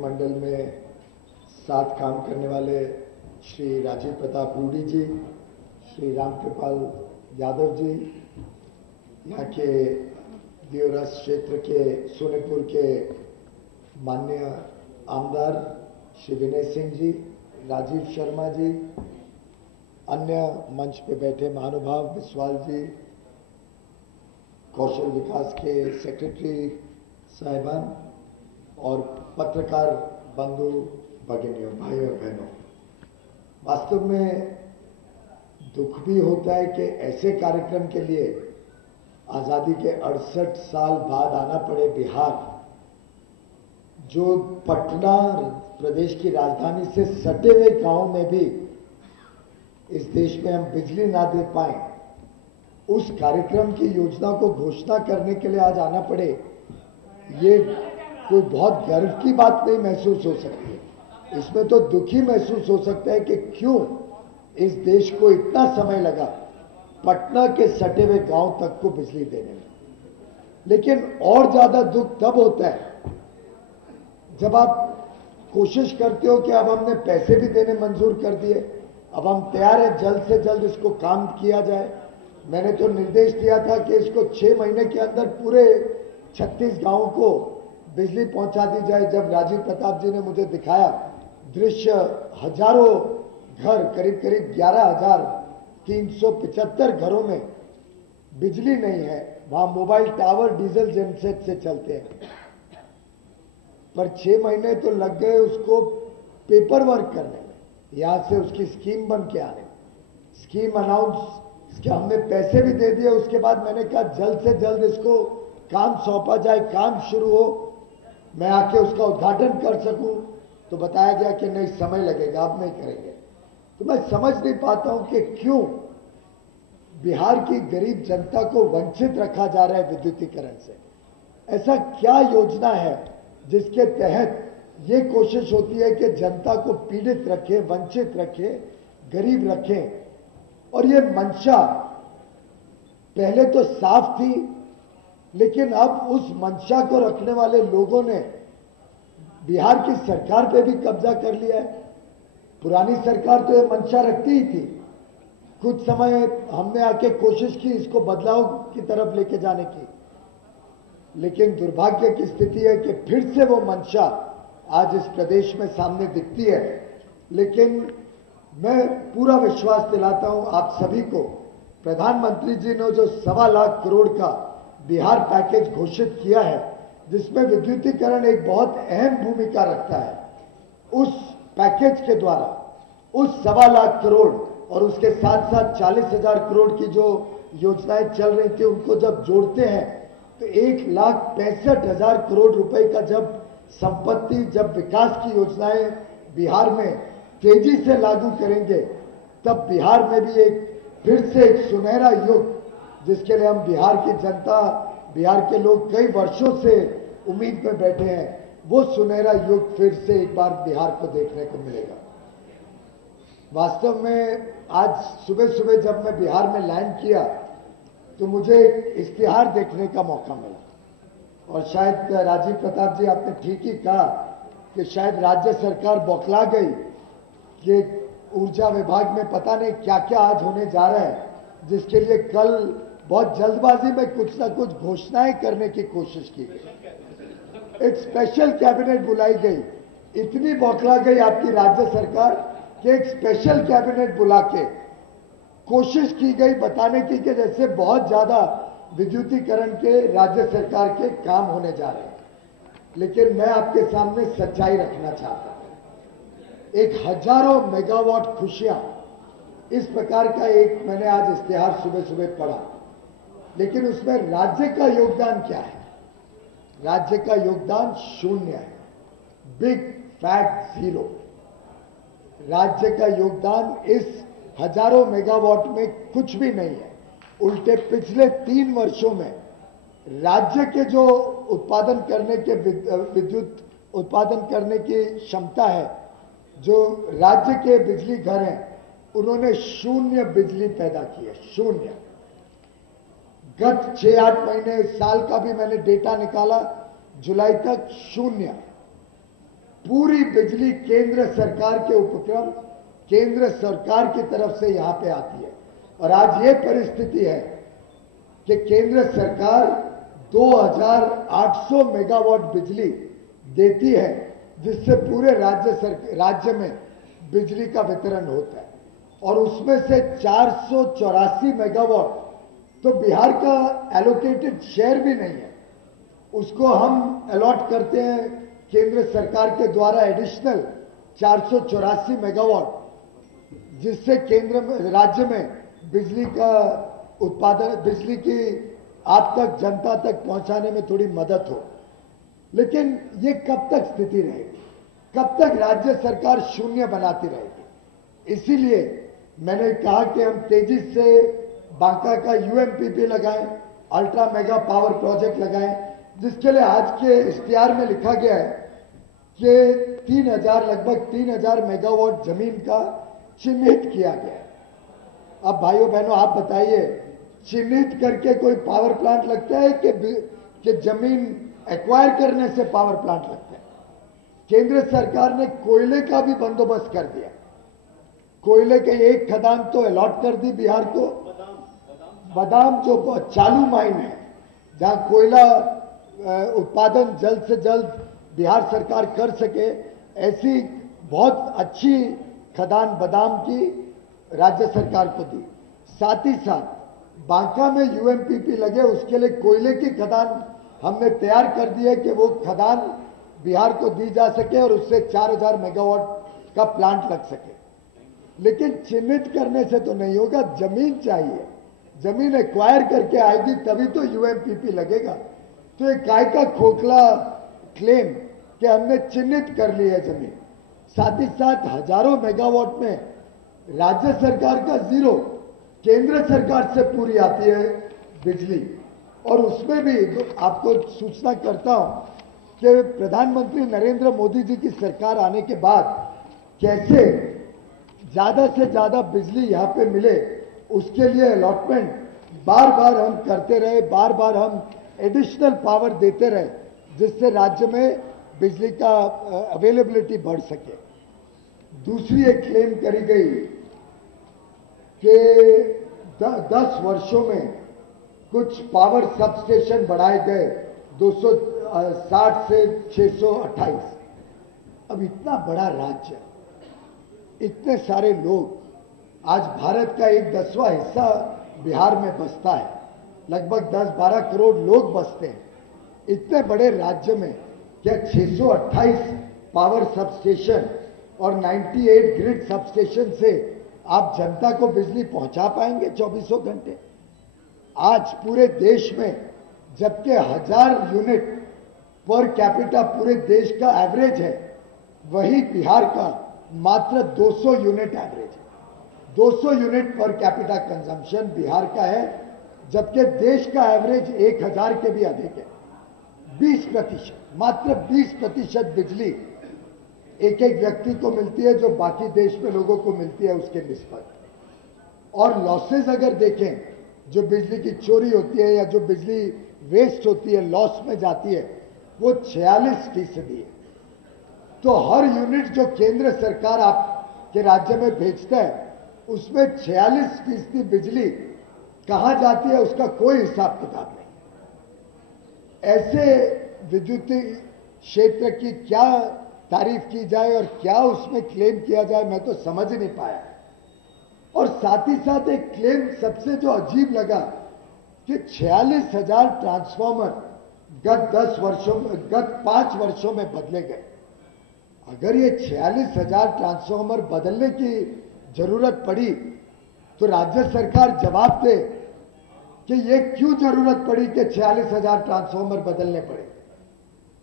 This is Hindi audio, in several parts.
मंत्रिमंडल में साथ काम करने वाले श्री राजीव प्रताप रूडी जी, श्री रामकृपाल यादव जी, यहाँ के देवराज क्षेत्र के सोनेपुर के माननीय आमदार श्री विनय सिंह जी, राजीव शर्मा जी, अन्य मंच पे बैठे महानुभाव विश्वाल जी, कौशल विकास के सेक्रेटरी साहिबान और पत्रकार बंधु भगिनियों, भाइयों और बहनों, वास्तव में दुख भी होता है कि ऐसे कार्यक्रम के लिए आजादी के 68 साल बाद आना पड़े बिहार, जो पटना प्रदेश की राजधानी से सटे हुए गांव में भी इस देश में हम बिजली ना दे पाए, उस कार्यक्रम की योजना को घोषणा करने के लिए आज आना पड़े, ये कोई बहुत गर्व की बात नहीं महसूस हो सकती है। इसमें तो दुखी महसूस हो सकता है कि क्यों इस देश को इतना समय लगा पटना के सटे हुए गांव तक को बिजली देने में। लेकिन और ज्यादा दुख तब होता है जब आप कोशिश करते हो कि अब हमने पैसे भी देने मंजूर कर दिए, अब हम तैयार हैं जल्द से जल्द इसको काम किया जाए। मैंने तो निर्देश दिया था कि इसको 6 महीने के अंदर पूरे 36 गांवों को बिजली पहुंचा दी जाए। जब राजीव प्रताप जी ने मुझे दिखाया दृश्य, हजारों घर, करीब करीब 11,375 घरों में बिजली नहीं है, वहां मोबाइल टावर डीजल जेनसेट से चलते हैं, पर 6 महीने तो लग गए उसको पेपर वर्क करने में, यहां से उसकी स्कीम बन के आने में, स्कीम अनाउंस हमने पैसे भी दे दिए। उसके बाद मैंने कहा जल्द से जल्द इसको काम सौंपा जाए, काम शुरू हो, मैं आके उसका उद्घाटन कर सकूं, तो बताया गया कि नहीं, समय लगेगा, आप नहीं करेंगे। तो मैं समझ नहीं पाता हूं कि क्यों बिहार की गरीब जनता को वंचित रखा जा रहा है विद्युतीकरण से। ऐसा क्या योजना है जिसके तहत ये कोशिश होती है कि जनता को पीड़ित रखे, वंचित रखे, गरीब रखे। और ये मंशा पहले तो साफ थी, लेकिन अब उस मंशा को रखने वाले लोगों ने बिहार की सरकार पे भी कब्जा कर लिया है। पुरानी सरकार तो ये मंशा रखती ही थी, कुछ समय हमने आके कोशिश की इसको बदलाव की तरफ लेके जाने की, लेकिन दुर्भाग्य की स्थिति है कि फिर से वो मंशा आज इस प्रदेश में सामने दिखती है। लेकिन मैं पूरा विश्वास दिलाता हूं आप सभी को, प्रधानमंत्री जी ने जो 1.25 लाख करोड़ का बिहार पैकेज घोषित किया है, जिसमें विद्युतीकरण एक बहुत अहम भूमिका रखता है, उस पैकेज के द्वारा उस 1.25 लाख करोड़ और उसके साथ साथ 40,000 करोड़ की जो योजनाएं चल रही थी उनको जब जोड़ते हैं तो 1,65,000 करोड़ रुपए का जब संपत्ति, जब विकास की योजनाएं बिहार में तेजी से लागू करेंगे, तब बिहार में भी फिर से एक सुनहरा युग, जिसके लिए हम बिहार की जनता, बिहार के लोग कई वर्षों से उम्मीद में बैठे हैं, वो सुनहरा युग फिर से एक बार बिहार को देखने को मिलेगा। वास्तव में आज सुबह सुबह जब मैं बिहार में लैंड किया तो मुझे एक इश्तिहार देखने का मौका मिला, और शायद राजीव प्रताप जी आपने ठीक ही कहा कि शायद राज्य सरकार बौखला गई कि ऊर्जा विभाग में पता नहीं क्या क्या आज होने जा रहा है, जिसके लिए कल बहुत जल्दबाजी में कुछ ना कुछ घोषणाएं करने की कोशिश की गई। एक स्पेशल कैबिनेट बुलाई गई, इतनी बौखला गई आपकी राज्य सरकार कि एक स्पेशल कैबिनेट बुला के कोशिश की गई बताने की कि जैसे बहुत ज्यादा विद्युतीकरण के राज्य सरकार के काम होने जा रहे हैं। लेकिन मैं आपके सामने सच्चाई रखना चाहता हूं। एक हजारों मेगावाट खुशियां, इस प्रकार का एक मैंने आज इश्तिहार सुबह सुबह पढ़ा, लेकिन उसमें राज्य का योगदान क्या है? राज्य का योगदान 0 है, बिग फैट 0। राज्य का योगदान इस हजारों मेगावाट में कुछ भी नहीं है। उल्टे पिछले 3 वर्षों में राज्य के जो उत्पादन करने के विद्युत उत्पादन करने की क्षमता है, जो राज्य के बिजली घर हैं, उन्होंने 0 बिजली पैदा की है, 0। गत 6-8 महीने, साल का भी मैंने डेटा निकाला, जुलाई तक 0। पूरी बिजली केंद्र सरकार के उपक्रम, केंद्र सरकार की तरफ से यहां पे आती है। और आज ये परिस्थिति है कि केंद्र सरकार 2800 मेगावाट बिजली देती है, जिससे पूरे राज्य में बिजली का वितरण होता है। और उसमें से 484 मेगावाट तो बिहार का एलोकेटेड शेयर भी नहीं है, उसको हम अलॉट करते हैं केंद्र सरकार के द्वारा एडिशनल 484 मेगावाट, जिससे राज्य में बिजली का उत्पादन, बिजली की आप तक, जनता तक पहुंचाने में थोड़ी मदद हो। लेकिन ये कब तक स्थिति रहेगी? कब तक राज्य सरकार शून्य बनाती रहेगी? इसीलिए मैंने कहा कि हम तेजी से बांका का यूएमपीपी लगाएं, अल्ट्रा मेगा पावर प्रोजेक्ट लगाएं, जिसके लिए आज के इश्तिहार में लिखा गया है कि 3000, लगभग 3000 मेगावाट जमीन का चिन्हित किया गया है। अब भाइयों बहनों आप बताइए, चिन्हित करके कोई पावर प्लांट लगता है कि जमीन एक्वायर करने से पावर प्लांट लगता है? केंद्र सरकार ने कोयले का भी बंदोबस्त कर दिया। कोयले के एक खदान तो अलॉट कर दी बिहार को, बादाम जो चालू माइन है, जहां कोयला उत्पादन जल्द से जल्द बिहार सरकार कर सके, ऐसी बहुत अच्छी खदान बादाम की राज्य सरकार को दी। साथ ही साथ बांका में यूएमपीपी लगे, उसके लिए कोयले की खदान हमने तैयार कर दी है कि वो खदान बिहार को दी जा सके और उससे 4000 मेगावाट का प्लांट लग सके। लेकिन चिन्हित करने से तो नहीं होगा, जमीन चाहिए, जमीन एक्वायर करके आएगी तभी तो यूएमपीपी लगेगा। तो एक काय का खोखला क्लेम कि हमने चिन्हित कर ली है जमीन। साथ ही साथ हजारों मेगावाट में राज्य सरकार का जीरो, केंद्र सरकार से पूरी आती है बिजली। और उसमें भी आपको सूचना करता हूं कि प्रधानमंत्री नरेंद्र मोदी जी की सरकार आने के बाद कैसे ज्यादा से ज्यादा बिजली यहां पे मिले, उसके लिए अलॉटमेंट बार बार हम करते रहे, बार बार हम एडिशनल पावर देते रहे, जिससे राज्य में बिजली का अवेलेबिलिटी बढ़ सके। दूसरी एक क्लेम करी गई कि 10 वर्षों में कुछ पावर सबस्टेशन बढ़ाए गए 260 से 628। अब इतना बड़ा राज्य, इतने सारे लोग, आज भारत का 1/10वां हिस्सा बिहार में बसता है, लगभग 10-12 करोड़ लोग बसते हैं। इतने बड़े राज्य में क्या 628 पावर सबस्टेशन और 98 ग्रिड सबस्टेशन से आप जनता को बिजली पहुंचा पाएंगे 24 घंटे? आज पूरे देश में जबकि 1000 यूनिट पर कैपिटा पूरे देश का एवरेज है, वही बिहार का मात्र 200 यूनिट एवरेज है। 200 unit per capita consumption Bihar का है, जबकि देश का एवरेज 1000 के भी अधिक है। 20%, मात्र 20% बिजली एक एक व्यक्ति को मिलती है, जो बाकी देश में लोगों को मिलती है उसके निस्बत। और लॉसेज अगर देखें, जो बिजली की चोरी होती है या जो बिजली वेस्ट होती है, लॉस में जाती है, वो 46% है। तो हर यूनिट जो केंद्र सरकार आपके राज्य में भेजता है, उसमें 46% बिजली कहां जाती है उसका कोई हिसाब किताब नहीं। ऐसे विद्युत क्षेत्र की क्या तारीफ की जाए और क्या उसमें क्लेम किया जाए, मैं तो समझ नहीं पाया। और साथ ही साथ एक क्लेम सबसे जो अजीब लगा कि 46,000 ट्रांसफार्मर गत 5 वर्षों में बदले गए। अगर ये 46,000 ट्रांसफार्मर बदलने की जरूरत पड़ी तो राज्य सरकार जवाब दे कि ये क्यों जरूरत पड़ी कि 46,000 ट्रांसफार्मर बदलने पड़े,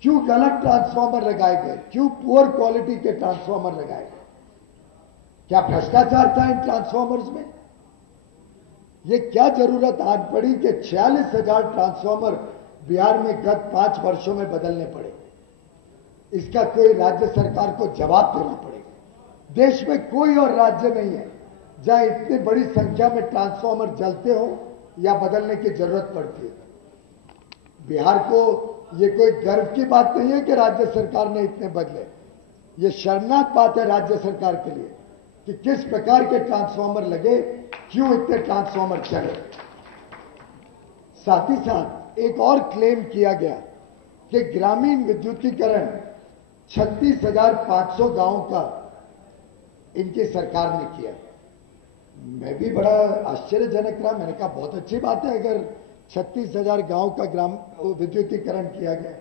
क्यों गलत ट्रांसफार्मर लगाए गए, क्यों पुअर क्वालिटी के ट्रांसफार्मर लगाए गए, क्या भ्रष्टाचार था इन ट्रांसफार्मर्स में? ये क्या जरूरत आज पड़ी कि 46,000 ट्रांसफार्मर बिहार में गत 5 वर्षों में बदलने पड़े? इसका कोई राज्य सरकार को जवाब देना पड़ेगा। देश में कोई और राज्य नहीं है जहां इतनी बड़ी संख्या में ट्रांसफार्मर जलते हो या बदलने की जरूरत पड़ती है। बिहार को ये कोई गर्व की बात नहीं है कि राज्य सरकार ने इतने बदले। ये शर्मनाक बात है राज्य सरकार के लिए कि किस प्रकार के ट्रांसफार्मर लगे, क्यों इतने ट्रांसफार्मर चले। साथ ही साथ एक और क्लेम किया गया कि ग्रामीण विद्युतीकरण 36,500 गांवों का इनकी सरकार ने किया। मैं भी बड़ा आश्चर्यजनक रहा। मैंने कहा बहुत अच्छी बात है अगर 36,000 गांव का ग्राम विद्युतीकरण किया गया।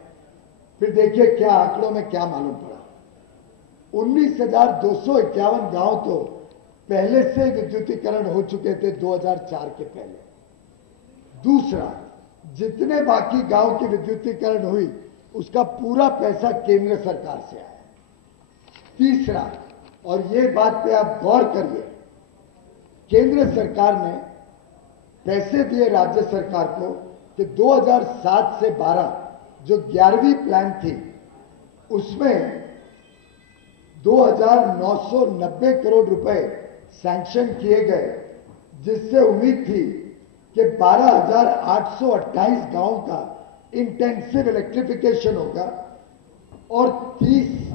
फिर देखिए क्या आंकड़ों में क्या मालूम पड़ा। 19,251 गांव तो पहले से विद्युतीकरण हो चुके थे 2004 के पहले। दूसरा, जितने बाकी गांव की विद्युतीकरण हुई उसका पूरा पैसा केंद्र सरकार से आया। तीसरा, और ये बात पे आप गौर करिए, केंद्र सरकार ने पैसे दिए राज्य सरकार को कि 2007 से 12 जो 11वीं प्लान थी उसमें 2,990 करोड़ रुपए सैंक्शन किए गए, जिससे उम्मीद थी कि 12,828 गांवों का इंटेंसिव इलेक्ट्रिफिकेशन होगा और 30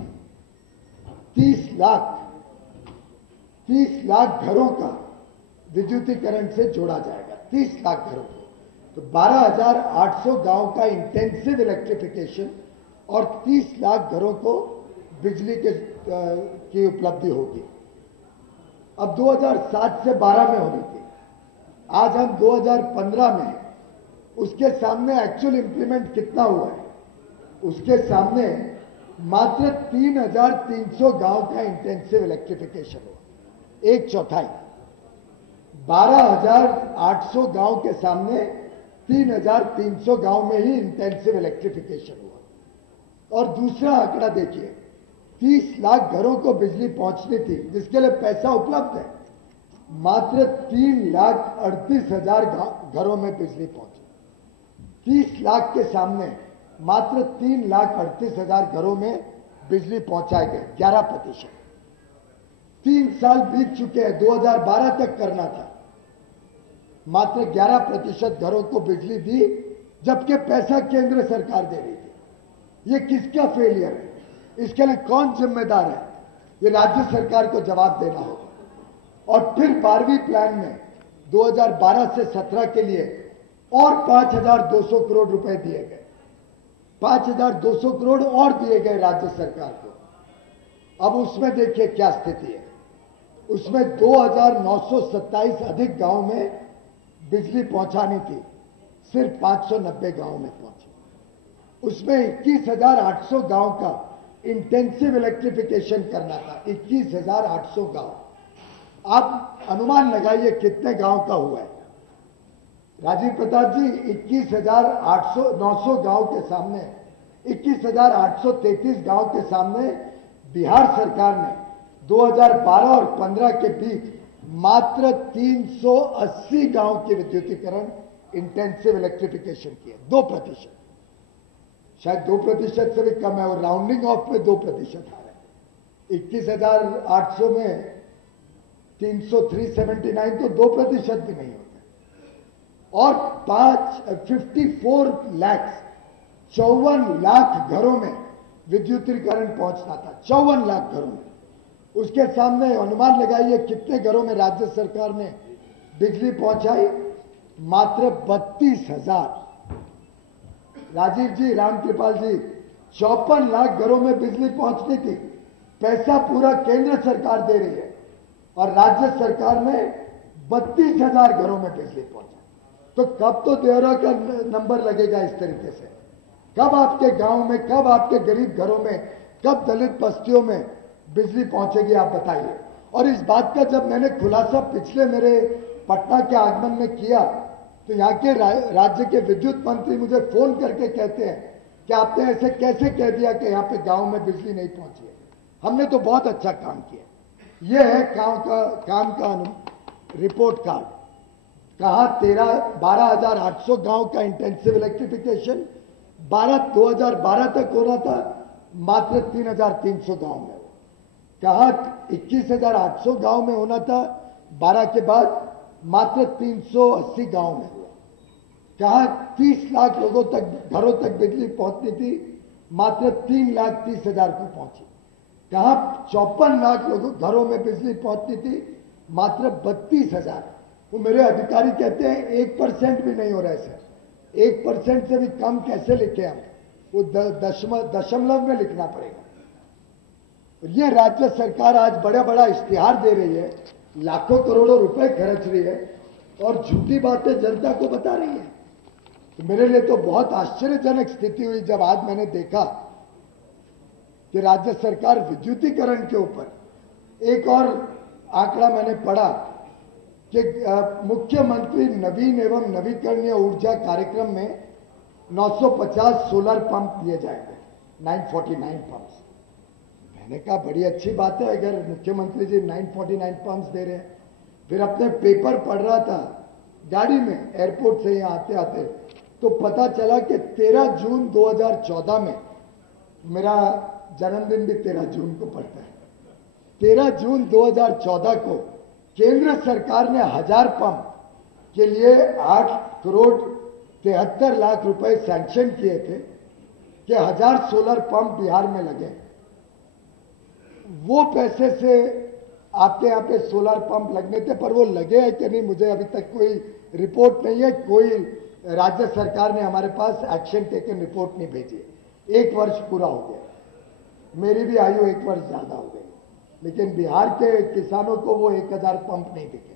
लाख घरों का विद्युतीकरण से जोड़ा जाएगा। 30 लाख घरों को, तो 12,800 गांव का इंटेंसिव इलेक्ट्रिफिकेशन और 30 लाख घरों को बिजली की उपलब्धि होगी। अब 2007 से 12 में होनी थी, आज हम 2015 में। उसके सामने एक्चुअल इंप्लीमेंट कितना हुआ है? उसके सामने मात्र 3,300 गांव का इंटेंसिव इलेक्ट्रिफिकेशन हुआ, 1/4। 12,800 गांव के सामने 3,300 गांव में ही इंटेंसिव इलेक्ट्रिफिकेशन हुआ। और दूसरा आंकड़ा देखिए, 30 लाख घरों को बिजली पहुंचनी थी जिसके लिए पैसा उपलब्ध है, मात्र 3,38,000 घरों में बिजली पहुंची। 30 लाख के सामने मात्र 3,38,000 घरों में बिजली पहुंचाए गए, 11%। 3 साल बीत चुके हैं, 2012 तक करना था, मात्र 11% घरों को बिजली दी, जबकि पैसा केंद्र सरकार दे रही थी। ये किसका फेलियर है? इसके लिए कौन जिम्मेदार है? ये राज्य सरकार को जवाब देना होगा। और फिर 12वीं प्लान में 2012 से 17 के लिए और 5,200 करोड़ रुपए दिए गए। 5,200 करोड़ और दिए गए राज्य सरकार को। अब उसमें देखिए क्या स्थिति है। उसमें 2,927 अधिक गांव में बिजली पहुंचानी थी, सिर्फ 590 गांव में पहुंची। उसमें 21,800 गांव का इंटेंसिव इलेक्ट्रिफिकेशन करना था, 21,800 गांव। आप अनुमान लगाइए कितने गांव का हुआ है। राजीव प्रताप जी, 21,900 गांव के सामने, 21,833 गांव के सामने बिहार सरकार ने 2012 और 15 के बीच मात्र 380 गांव की विद्युतीकरण इंटेंसिव इलेक्ट्रिफिकेशन किए, 2%। शायद 2% से भी कम है, और राउंडिंग ऑफ में 2% आ रहा है। 21,800 में 379 तो 2% भी नहीं होता। और 54 लाख 54 लाख घरों में विद्युतीकरण पहुंचना था, 54 लाख घरों में। उसके सामने अनुमान लगाइए कितने घरों में राज्य सरकार ने बिजली पहुंचाई? मात्र 32,000। राजीव जी, रामकृपाल जी, 54 लाख घरों में बिजली पहुंचनी थी। पैसा पूरा केंद्र सरकार दे रही है और राज्य सरकार ने 32,000 घरों में बिजली पहुंचा। तो कब तो देवरा का नंबर लगेगा इस तरीके से? कब आपके गांव में, कब आपके गरीब घरों में, कब दलित बस्तियों में बिजली पहुंचेगी, आप बताइए। और इस बात का जब मैंने खुलासा पिछले मेरे पटना के आगमन में किया तो यहाँ के राज्य के विद्युत मंत्री मुझे फोन करके कहते हैं कि आपने ऐसे कैसे कह दिया कि यहाँ पे गांव में बिजली नहीं पहुंची है। हमने तो बहुत अच्छा काम किया। ये है काम का रिपोर्ट कार्ड। कहा 12,800 गांव का इंटेंसिव इलेक्ट्रिफिकेशन 2012 तक हो रहा था, मात्र 3,300 गांव में। कहा 21,800 गांव में होना था 12 के बाद, मात्र 380 गांव में हुआ। कहा 30 लाख लोगों तक, घरों तक बिजली पहुंचनी थी, मात्र 3,30,000 को पहुंची। कहां 54 लाख लोगों घरों में बिजली पहुंचती थी, मात्र 32,000। वो मेरे अधिकारी कहते हैं 1% भी नहीं हो रहा है सर। 1% से भी कम कैसे लिखे हम? वो दशमलव में लिखना पड़ेगा। ये राज्य सरकार आज बड़ा बड़ा इश्तिहार दे रही है, लाखों करोड़ों रुपए खर्च रही है और झूठी बातें जनता को बता रही है। तो मेरे लिए तो बहुत आश्चर्यजनक स्थिति हुई जब आज मैंने देखा कि राज्य सरकार विद्युतीकरण के ऊपर एक और आंकड़ा मैंने पढ़ा कि मुख्यमंत्री नवीन एवं नवीकरणीय ऊर्जा कार्यक्रम में 950 सोलर पंप दिए जाएंगे, 949 पंप्स। मैंने कहा बड़ी अच्छी बात है अगर मुख्यमंत्री जी 949 पंप्स दे रहे हैं। फिर अपने पेपर पढ़ रहा था गाड़ी में एयरपोर्ट से यहां आते आते, तो पता चला कि 13 जून 2014 में, मेरा जन्मदिन भी 13 जून को पड़ता है, 13 जून 2014 को केंद्र सरकार ने 1000 पंप के लिए 8 करोड़ 73 लाख रुपए सैंक्शन किए थे कि 1000 सोलर पंप बिहार में लगे। वो पैसे से आपके यहां पे सोलर पंप लगने थे, पर वो लगे हैं कि नहीं मुझे अभी तक कोई रिपोर्ट नहीं है। कोई राज्य सरकार ने हमारे पास एक्शन टेकन रिपोर्ट नहीं भेजी। 1 वर्ष पूरा हो गया, मेरी भी आयु 1 वर्ष ज्यादा हो गई, लेकिन बिहार के किसानों को वो 1000 पंप नहीं दिखे।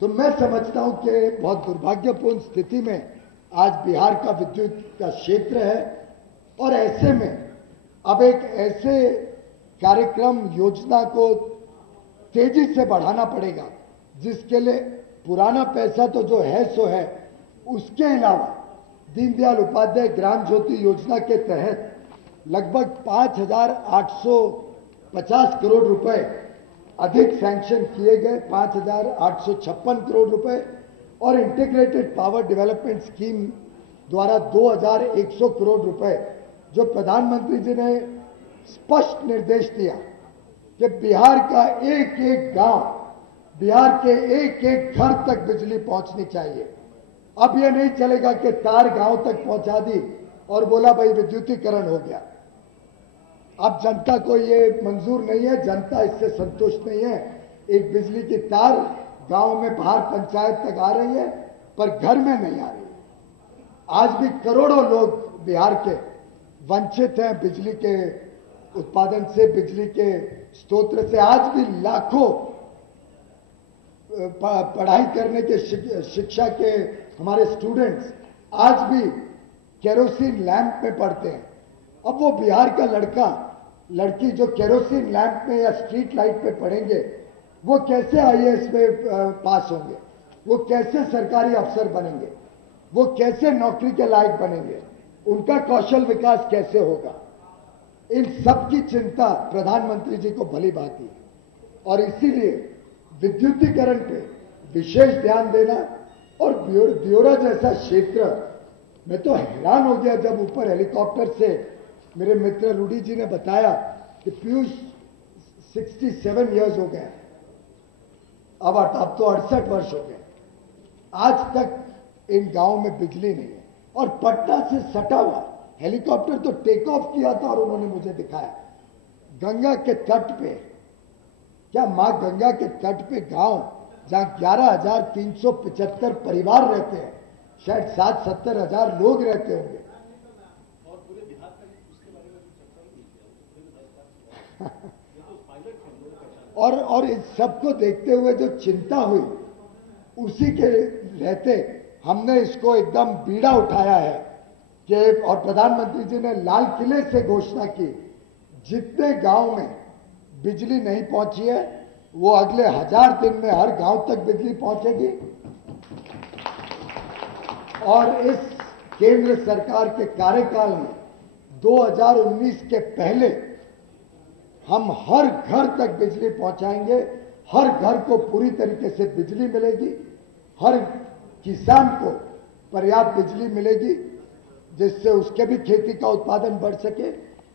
तो मैं समझता हूं कि बहुत दुर्भाग्यपूर्ण स्थिति में आज बिहार का विद्युत का क्षेत्र है और ऐसे में अब एक ऐसे कार्यक्रम योजना को तेजी से बढ़ाना पड़ेगा जिसके लिए पुराना पैसा तो जो है सो है, उसके अलावा दीनदयाल उपाध्याय ग्राम ज्योति योजना के तहत लगभग 5,850 करोड़ रुपए अधिक सैंक्शन किए गए, 5,856 करोड़ रुपए, और इंटीग्रेटेड पावर डेवलपमेंट स्कीम द्वारा 2,100 करोड़ रुपए, जो प्रधानमंत्री जी ने स्पष्ट निर्देश दिया कि बिहार का एक एक गांव, बिहार के एक एक घर तक बिजली पहुंचनी चाहिए। अब यह नहीं चलेगा कि तार गांव तक पहुंचा दी और बोला भाई विद्युतीकरण हो गया। अब जनता को यह मंजूर नहीं है, जनता इससे संतुष्ट नहीं है। एक बिजली की तार गांव में बाहर पंचायत तक आ रही है पर घर में नहीं आ रही है। आज भी करोड़ों लोग बिहार के वंचित हैं बिजली के उत्पादन से, बिजली के स्रोत से। आज भी लाखों पढ़ाई करने के शिक्षा के हमारे स्टूडेंट्स आज भी केरोसिन लैंप में पढ़ते हैं। अब वो बिहार का लड़का लड़की जो केरोसिन लैंप में या स्ट्रीट लाइट पे पढ़ेंगे, वो कैसे आईएएस में पास होंगे? वो कैसे सरकारी अफसर बनेंगे? वो कैसे नौकरी के लायक बनेंगे? उनका कौशल विकास कैसे होगा? इन सब की चिंता प्रधानमंत्री जी को भली भांति है और इसीलिए विद्युतीकरण पे विशेष ध्यान देना। और ब्योरा जैसा क्षेत्र, मैं तो हैरान हो गया जब ऊपर हेलीकॉप्टर से मेरे मित्र रूडी जी ने बताया कि पीयूष 67 इयर्स हो गए, अब तो 68 वर्ष हो गए, आज तक इन गांव में बिजली नहीं है। और पटना से सटा हुआ हेलीकॉप्टर तो टेक ऑफ किया था और उन्होंने मुझे दिखाया गंगा के तट पे, क्या मां गंगा के तट पे गांव जहां 11,375 परिवार रहते हैं, शायद 60-70 हजार लोग रहते होंगे। और इस सबको देखते हुए जो चिंता हुई, उसी के रहते हमने इसको एकदम बीड़ा उठाया है कि, और प्रधानमंत्री जी ने लाल किले से घोषणा की, जितने गांव में बिजली नहीं पहुंची है वो अगले 1000 दिन में हर गांव तक बिजली पहुंचेगी। और इस केंद्र सरकार के कार्यकाल में 2019 के पहले हम हर घर तक बिजली पहुंचाएंगे। हर घर को पूरी तरीके से बिजली मिलेगी, हर किसान को पर्याप्त बिजली मिलेगी जिससे उसके भी खेती का उत्पादन बढ़ सके।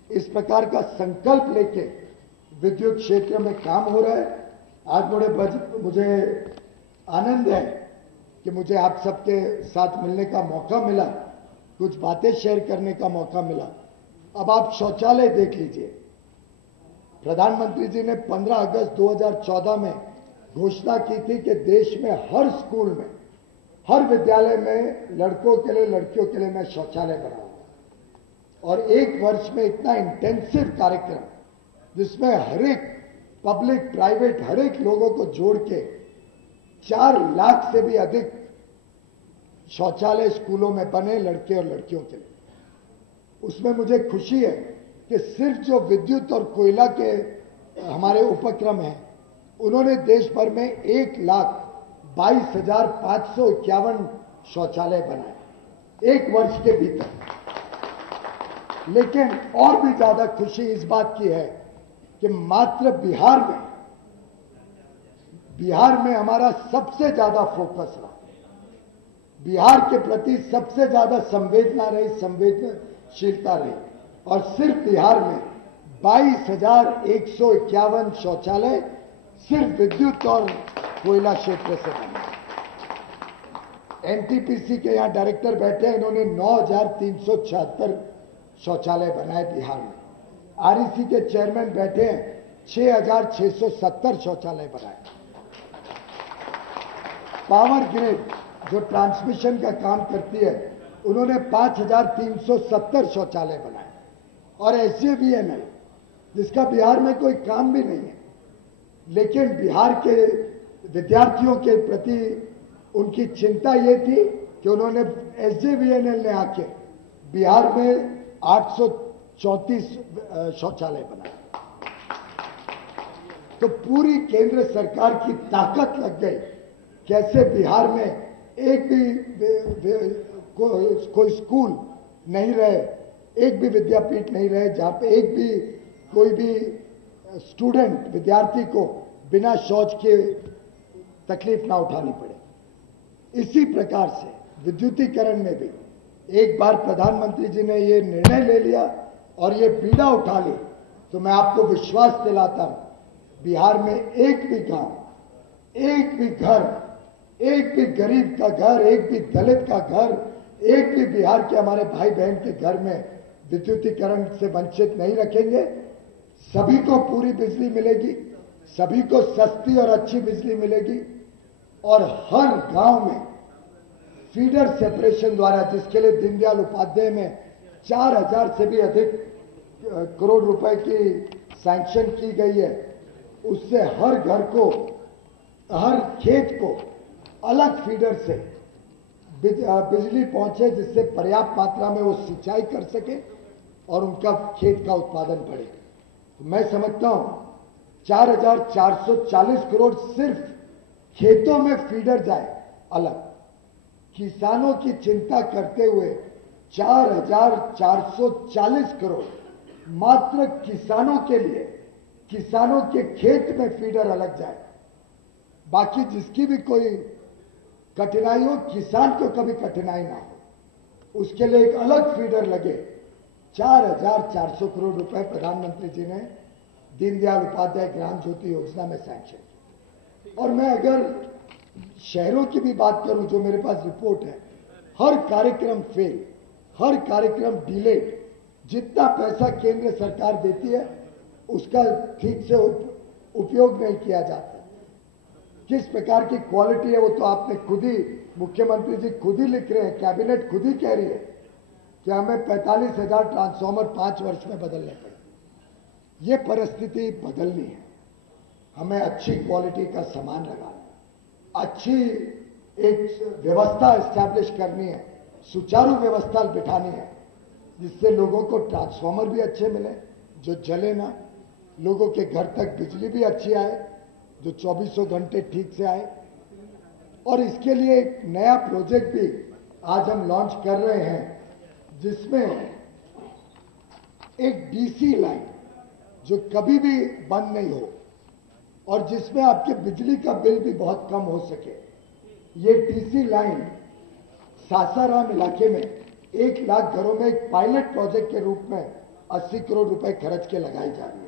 इस प्रकार का संकल्प लेके विद्युत क्षेत्र में काम हो रहा है। आज मुझे आनंद है कि मुझे आप सबके साथ मिलने का मौका मिला, कुछ बातें शेयर करने का मौका मिला। अब आप शौचालय देख लीजिए, प्रधानमंत्री जी ने 15 अगस्त 2014 में घोषणा की थी कि देश में हर स्कूल में, हर विद्यालय में लड़कों के लिए लड़कियों के लिए मैं शौचालय बनाऊंगा। और एक वर्ष में इतना इंटेंसिव कार्यक्रम जिसमें हर एक पब्लिक प्राइवेट हर एक लोगों को जोड़ के 4 लाख से भी अधिक शौचालय स्कूलों में बने लड़के और लड़कियों के लिए। उसमें मुझे खुशी है कि सिर्फ जो विद्युत और कोयला के हमारे उपक्रम हैं, उन्होंने देश भर में 1,22,551 शौचालय बनाए एक वर्ष के भीतर। लेकिन और भी ज्यादा खुशी इस बात की है कि मात्र बिहार में हमारा सबसे ज्यादा फोकस रहा, बिहार के प्रति सबसे ज्यादा संवेदनशीलता रही, और सिर्फ बिहार में 22,151 शौचालय सिर्फ विद्युत और कोयला क्षेत्र से बने। एनटीपीसी के यहां डायरेक्टर बैठे हैं, इन्होंने 9,376 शौचालय बनाए बिहार में। आरईसी के चेयरमैन बैठे हैं, 6,670 शौचालय बनाए। पावर ग्रिड जो ट्रांसमिशन का काम करती है, उन्होंने 5,370 शौचालय बनाए। और एसजेवीएनएल जिसका बिहार में कोई काम भी नहीं है, लेकिन बिहार के विद्यार्थियों के प्रति उनकी चिंता ये थी कि उन्होंने एसजेवीएनएल ने आके बिहार में 834 शौचालय बनाए। तो पूरी केंद्र सरकार की ताकत लग गई कैसे बिहार में एक भी कोई स्कूल नहीं रहे, एक भी विद्यापीठ नहीं रहे जहां पे एक भी कोई भी स्टूडेंट विद्यार्थी को बिना शौच के तकलीफ ना उठानी पड़े। इसी प्रकार से विद्युतीकरण में भी एक बार प्रधानमंत्री जी ने ये निर्णय ले लिया और ये पीड़ा उठा ली, तो मैं आपको विश्वास दिलाता हूं, बिहार में एक भी गांव, एक भी घर, एक भी गरीब का घर, एक भी दलित का घर, एक भी बिहार के हमारे भाई बहन के घर में विद्युतीकरण से वंचित नहीं रखेंगे। सभी को पूरी बिजली मिलेगी, सभी को सस्ती और अच्छी बिजली मिलेगी, और हर गांव में फीडर सेपरेशन द्वारा, जिसके लिए दीनदयाल उपाध्याय में 4,000 से भी अधिक करोड़ रुपए की सैंक्शन की गई है, उससे हर घर को, हर खेत को अलग फीडर से बिजली पहुंचे, जिससे पर्याप्त मात्रा में वो सिंचाई कर सके और उनका खेत का उत्पादन बढ़े। तो मैं समझता हूं 4,440 करोड़ सिर्फ खेतों में फीडर जाए अलग, किसानों की चिंता करते हुए 4,440 करोड़ मात्र किसानों के लिए, किसानों के खेत में फीडर अलग जाए। बाकी जिसकी भी कोई कठिनाई हो, किसान को कभी कठिनाई ना हो, उसके लिए एक अलग फीडर लगे। 4,400 करोड़ रुपए प्रधानमंत्री जी ने दीनदयाल उपाध्याय ग्राम ज्योति योजना में सैंक्शन की। और मैं अगर शहरों की भी बात करूं, जो मेरे पास रिपोर्ट है, हर कार्यक्रम फेल, हर कार्यक्रम डिलेड। जितना पैसा केंद्र सरकार देती है उसका ठीक से उपयोग नहीं किया जाता। किस प्रकार की क्वालिटी है वो तो आपने खुद ही, मुख्यमंत्री जी खुद ही लिख रहे हैं, कैबिनेट खुद ही कह रही है कि हमें 45,000 ट्रांसफार्मर 5 वर्ष में बदलने पड़े। ये परिस्थिति बदलनी है, हमें अच्छी क्वालिटी का सामान लगाना, अच्छी एक व्यवस्था एस्टैब्लिश करनी है, सुचारू व्यवस्था बिठानी है, जिससे लोगों को ट्रांसफार्मर भी अच्छे मिले जो जले ना, लोगों के घर तक बिजली भी अच्छी आए जो 24 घंटे ठीक से आए। और इसके लिए एक नया प्रोजेक्ट भी आज हम लॉन्च कर रहे हैं, जिसमें एक डीसी लाइन जो कभी भी बंद नहीं हो और जिसमें आपके बिजली का बिल भी बहुत कम हो सके। ये डीसी लाइन सासाराम इलाके में 1 लाख घरों में एक पायलट प्रोजेक्ट के रूप में 80 करोड़ रुपए खर्च के लगाई जा रही है।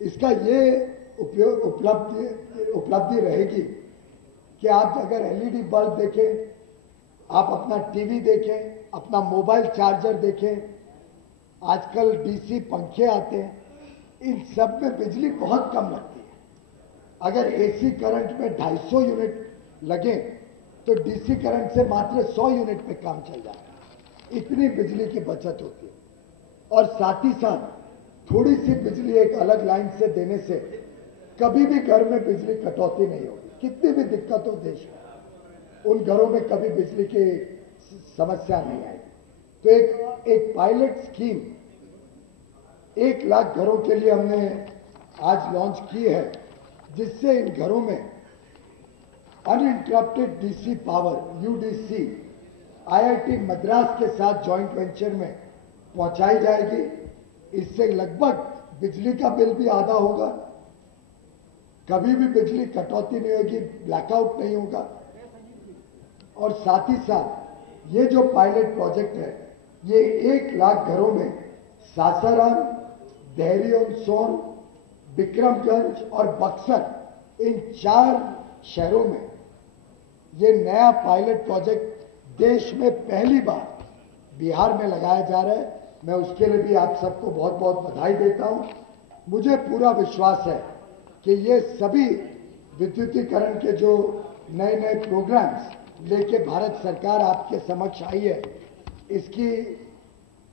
इसका ये उपलब्धि रहेगी कि आप अगर एलईडी बल्ब देखें, आप अपना टीवी देखें, अपना मोबाइल चार्जर देखें, आजकल डीसी पंखे आते हैं, इन सब में बिजली बहुत कम लगती है। अगर एसी करंट में 250 यूनिट लगे तो डीसी करंट से मात्र 100 यूनिट पे काम चल जाता है। इतनी बिजली की बचत होती है। और साथ ही साथ थोड़ी सी बिजली एक अलग लाइन से देने से कभी भी घर में बिजली कटौती नहीं होगी। कितनी भी दिक्कत हो देश में, उन घरों में कभी बिजली की समस्या नहीं आएगी। तो एक पायलट स्कीम 1 लाख घरों के लिए हमने आज लॉन्च की है, जिससे इन घरों में uninterrupted DC power UDC IIT Madras के साथ जॉइंट वेंचर में पहुंचाई जाएगी। इससे लगभग बिजली का बिल भी आधा होगा, कभी भी बिजली कटौती नहीं होगी, ब्लैकआउट नहीं होगा। और साथ ही साथ ये जो पायलट प्रोजेक्ट है, ये 1 लाख घरों में सासाराम, देहरी और सोन, विक्रमगंज और बक्सर, इन 4 शहरों में ये नया पायलट प्रोजेक्ट देश में पहली बार बिहार में लगाया जा रहा है। मैं उसके लिए भी आप सबको बहुत बहुत बधाई देता हूं। मुझे पूरा विश्वास है कि ये सभी विद्युतीकरण के जो नए नए प्रोग्राम्स लेके भारत सरकार आपके समक्ष आई है, इसकी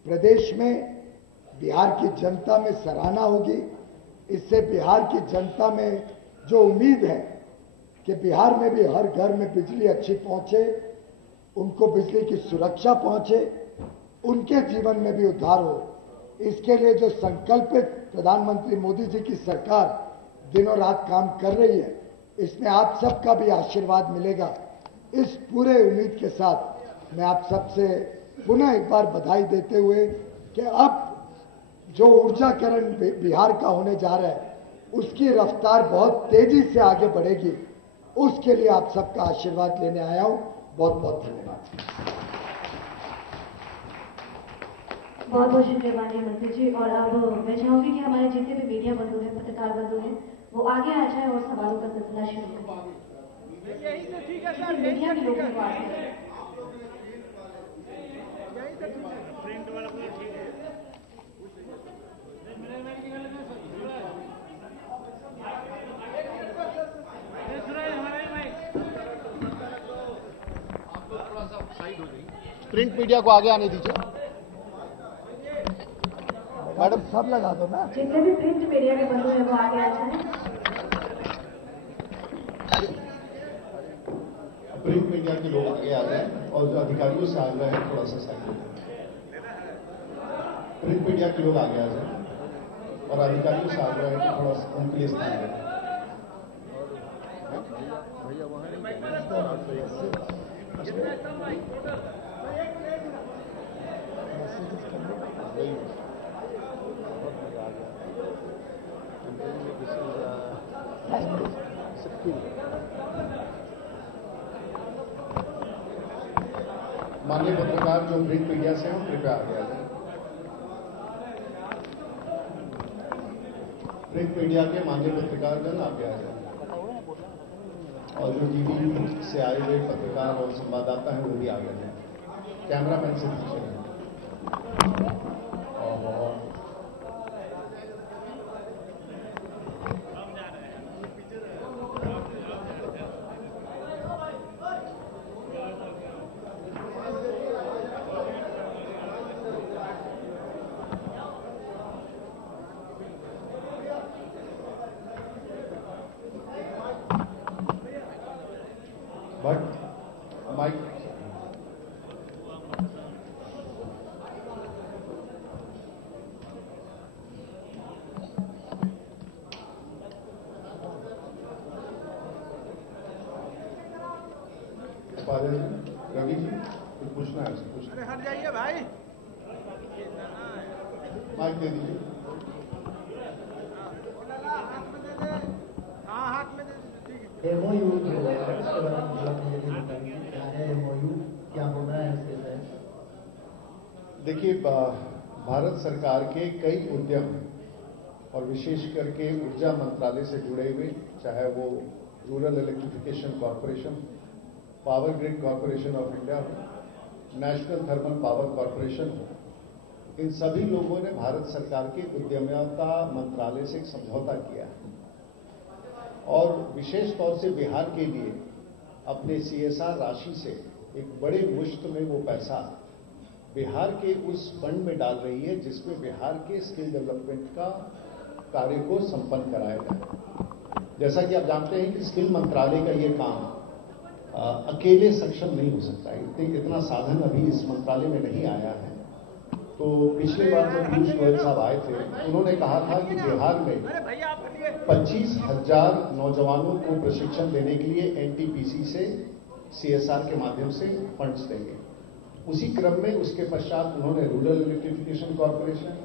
प्रदेश में बिहार की जनता में सराहना होगी। इससे बिहार की जनता में जो उम्मीद है कि बिहार में भी हर घर में बिजली अच्छी पहुंचे, उनको बिजली की सुरक्षा पहुंचे, उनके जीवन में भी उद्धार हो, इसके लिए जो संकल्पित प्रधानमंत्री मोदी जी की सरकार दिनों रात काम कर रही है, इसमें आप सबका भी आशीर्वाद मिलेगा। इस पूरे उम्मीद के साथ मैं आप सबसे पुनः एक बार बधाई देते हुए कि अब जो ऊर्जाकरण बिहार का होने जा रहा है, उसकी रफ्तार बहुत तेजी से आगे बढ़ेगी। उसके लिए आप सबका आशीर्वाद लेने आया हूं। बहुत बहुत धन्यवाद। बहुत बहुत शुक्रिया माननीय मंत्री जी। और अब मैं चाहूंगी कि हमारे जितने भी मीडिया बंधु हैं, पत्रकार बंधु हैं, वो आगे आ जाए और सवालों का सिलसिला शुरू करें। मीडिया के लोगों को आगे प्रिंट मीडिया को आगे आने दीजिए। मैडम सब लगा दो ना। जितने भी प्रिंट मीडिया के बंधु हैं वो आगे आ जाए। प्रिंट मीडिया के लोग आगे आ जाए और जो अधिकारियों से आग्रह है थोड़ा सा साइड। प्रिंट मीडिया के लोग आगे आ जाए और अधिकारियों से आग्रह है कि थोड़ा सा उनके लिए स्थान दें। माननीय पत्रकार जो प्रिंट मीडिया से हैं कृपया आगे आ जाए। प्रिंट मीडिया के माननीय पत्रकारगण आगे आ जाए और जो टीवी से आए हुए पत्रकार और संवाददाता हैं वो भी आगे आ जाए। कैमरामैन से पीछे हैं। बट माइक रवि जी कुछ पूछना है? अरे हट जाइए भाई, माइक दे दीजिए। हाँ हाथ में दे दीजिए। एमओयू जो है उसके बारे में मुझे बताइए, क्या है एमओयू, क्या होना है इसके तहत? देखिए, भारत सरकार के कई उद्यम और विशेष करके ऊर्जा मंत्रालय से जुड़े हुए, चाहे वो rural electrification corporation, power grid corporation of India हो, नेशनल थर्मल पावर कॉर्पोरेशन हो, इन सभी लोगों ने भारत सरकार के उद्यमिता मंत्रालय से एक समझौता किया है और विशेष तौर से बिहार के लिए अपने CSR राशि से एक बड़े मुश्त में वो पैसा बिहार के उस फंड में डाल रही है जिसमें बिहार के स्किल डेवलपमेंट का कार्य को संपन्न कराया जाए। जैसा कि आप जानते हैं कि स्किल मंत्रालय का ये काम अकेले सक्षम नहीं हो सकता है, इतना साधन अभी इस मंत्रालय में नहीं आया है। तो पिछली बार जब पीयूष गोयल साहब आए थे उन्होंने कहा था कि बिहार में 25,000 नौजवानों को प्रशिक्षण देने के लिए NTPC से CSR के माध्यम से फंड्स देंगे। उसी क्रम में उसके पश्चात उन्होंने रूरल इलेक्ट्रिफिकेशन कॉर्पोरेशन,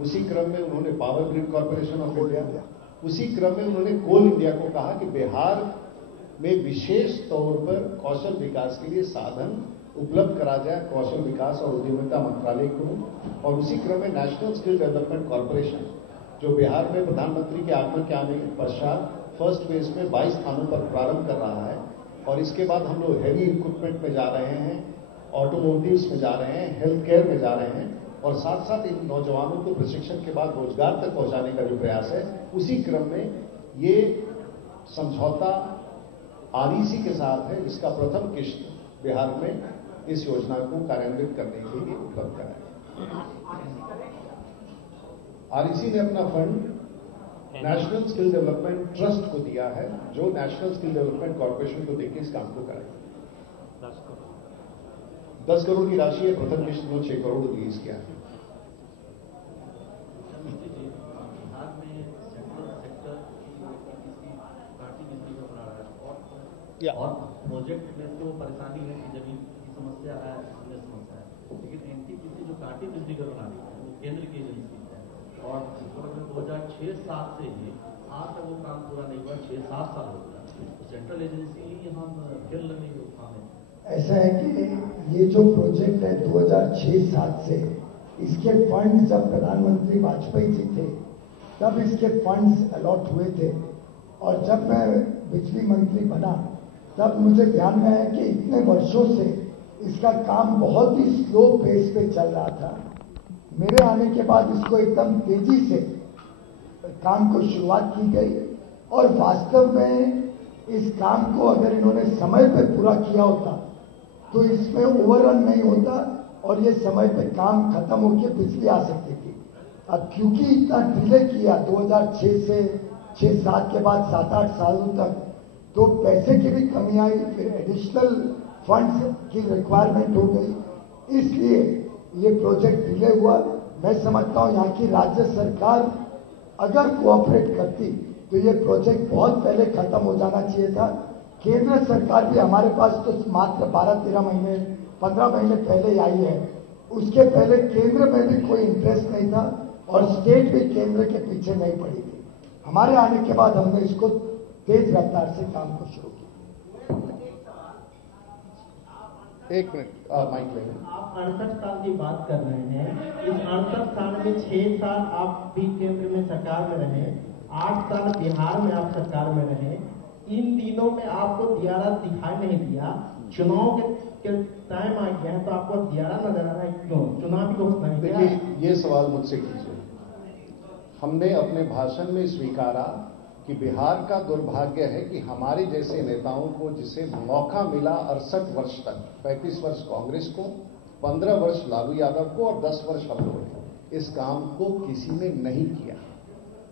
उसी क्रम में उन्होंने power grid corporation of India, उसी क्रम में उन्होंने कोल इंडिया को कहा कि बिहार में विशेष तौर पर कौशल विकास के लिए साधन उपलब्ध करा जाए, कौशल विकास और उद्यमिता मंत्रालय को। और उसी क्रम में नेशनल स्किल डेवलपमेंट कॉर्पोरेशन जो बिहार में प्रधानमंत्री के आगमन के आने के पश्चात फर्स्ट फेज में 22 स्थानों पर प्रारंभ कर रहा है और इसके बाद हम लोग हेवी इक्विपमेंट में जा रहे हैं, ऑटोमोटिव्स में जा रहे हैं, हेल्थ केयर में जा रहे हैं और साथ साथ इन नौजवानों को प्रशिक्षण के बाद रोजगार तक पहुंचाने का जो प्रयास है, उसी क्रम में ये समझौता REC के साथ है। इसका प्रथम किश्त बिहार में इस योजना को कार्यान्वित करने के लिए उपलब्ध कराया। REC ने अपना fund national skill development trust को दिया है जो नेशनल स्किल डेवलपमेंट कॉर्पोरेशन को देकर इस काम को कराएगा। 10 करोड़ की राशि है, प्रथम किश्त में 6 करोड़ रिलीज किया है। और प्रोजेक्ट में तो परेशानी है कि जमीन की समस्या है, अन्य समस्या है, लेकिन NTPC जो काटी बिजली घर बना रही है वो केंद्र की एजेंसी है और 2006-7 से ही आज तक वो काम पूरा नहीं हुआ। 6-7 साल हो गया, तो सेंट्रल एजेंसी ही यहाँ खेल रही है काम है। ऐसा है कि ये जो प्रोजेक्ट है 2006-7 से, इसके फंड्स जब प्रधानमंत्री वाजपेयी जी थे तब इसके फंड्स अलॉट हुए थे और जब मैं बिजली मंत्री बना तब मुझे ध्यान में आया कि इतने वर्षों से इसका काम बहुत ही स्लो पेस पे चल रहा था। मेरे आने के बाद इसको एकदम तेजी से काम को शुरुआत की गई और वास्तव में इस काम को अगर इन्होंने समय पे पूरा किया होता तो इसमें ओवररन नहीं होता और ये समय पे काम खत्म होकर बिजली आ सकती थी। अब क्योंकि इतना डिले किया 2006 से 6-7 के बाद 7-8 सालों तक, तो पैसे की भी कमी आई, फिर एडिशनल फंड्स की रिक्वायरमेंट हो गई, इसलिए ये प्रोजेक्ट डिले हुआ। मैं समझता हूं यहाँ की राज्य सरकार अगर कोऑपरेट करती तो ये प्रोजेक्ट बहुत पहले खत्म हो जाना चाहिए था। केंद्र सरकार भी हमारे पास तो मात्र 12-13 महीने 15 महीने पहले ही आई है, उसके पहले केंद्र में भी कोई इंटरेस्ट नहीं था और स्टेट भी केंद्र के पीछे नहीं पड़ी थी। हमारे आने के बाद हमने इसको तेज रफ्तार से काम को शुरू किया। एक मिनट माइक लेंगे। आप 68 साल की बात कर रहे हैं, इस 68 साल में 6 साल आप भी केंद्र में सरकार में रहे, 8 साल बिहार में आप सरकार में रहे। इन तीनों में आपको दियारा दिखाई नहीं दिया। चुनाव के टाइम आ गया है तो आपको दियारा नजर आ रहा है, क्यों? चुनाव की घोषणा नहीं किया। देखिए, ये सवाल मुझसे कीजिए। हमने अपने भाषण में स्वीकारा कि बिहार का दुर्भाग्य है कि हमारे जैसे नेताओं को जिसे मौका मिला 68 वर्ष तक, 35 वर्ष कांग्रेस को, 15 वर्ष लालू यादव को और 10 वर्ष हम लोग, इस काम को किसी ने नहीं किया।